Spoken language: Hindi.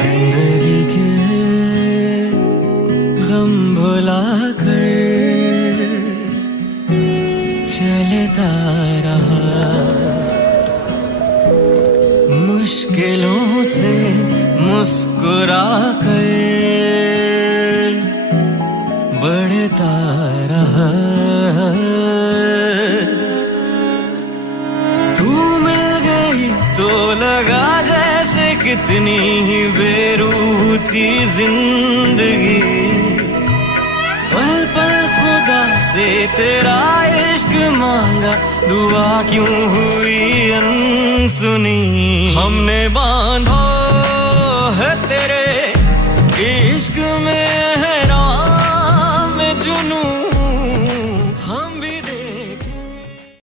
जिंदगी के गम भुला कर चलता रहा, मुश्किलों से मुस्कुरा कर बढ़ता रहा। तू मिल गई तो लगा जैसे कितनी ही बेरूह थी जिंदगी। पल पल खुदा से तेरा इश्क मांगा, दुआ क्यों हुई अनसुनी। हमने बांधा